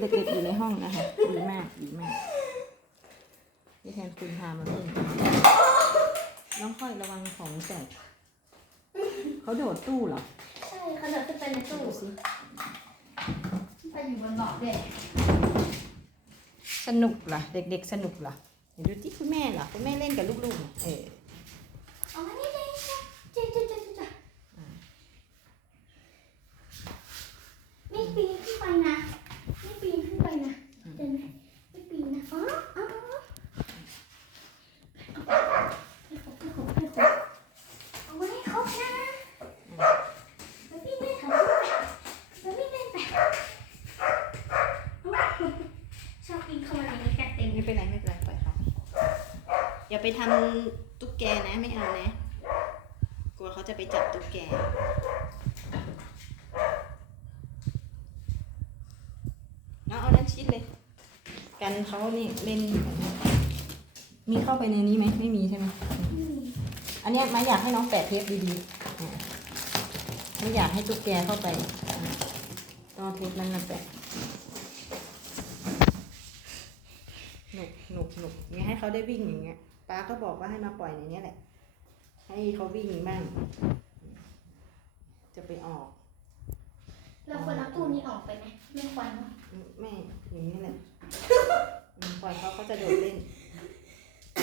เด็กๆอยู่ในห้องนะคะ ดีมาก ดีมากพี่แทนคุณพามาเล่นน้องค่อยระวังของแตกเขาโดดตู้เหรอ ใช่เขาเดินขึ้นไปในตู้ดูสิไปอยู่บนเบาะด้วยสนุกเหรอ เด็กๆสนุกเหรอเดี๋ยวดูที่คุณแม่เหรอ คุณแม่เล่นกับลูกๆน่ะเออ เอามานี่เลยจ้ะจ้ะจ้ะจ้ะจ้ะไม่ปีนขึ้นไปนะไม่ปีนขึ้นไปนะเดินไหมไม่ปีนนะอ๋ออ๋ออ๋อให้ครบให้ครบให้ครบเอาไว้ให้ครบนะไปพี่เล่นเถอะไปพี่เล่นไปชอบกินเข้ามาในนี้กันเต็ม ไม่เป็นไรไม่เป็นไรปล่อยเขาอย่าไปทำตุ๊กแกนะไม่เอานะ กลัวเขาจะไปจับตุ๊กแกเอาเอานั้นชิดเลย กันเขานี่เล่น มีเข้าไปในนี้ไหมไม่มีใช่ไหมอันนี้มาอยากให้น้องแปะเทปดีๆไม่อยากให้ตุ๊กแกเข้าไปต้องเอาเทปนั้นมาแปะ หนุกหนุกหนุกเนี่ยให้เขาได้วิ่งอย่างเงี้ยป้าก็บอกว่าให้มาปล่อยในเนี้ยแหละ ให้เขาวิ่งบ้างจะไปออก เราควรเอาตู้นี้ออกไปไหมไม่ควรเนอะไม่อย่างนี้แหละอืมปล่อยเขาเขาจะโดดเล่นได้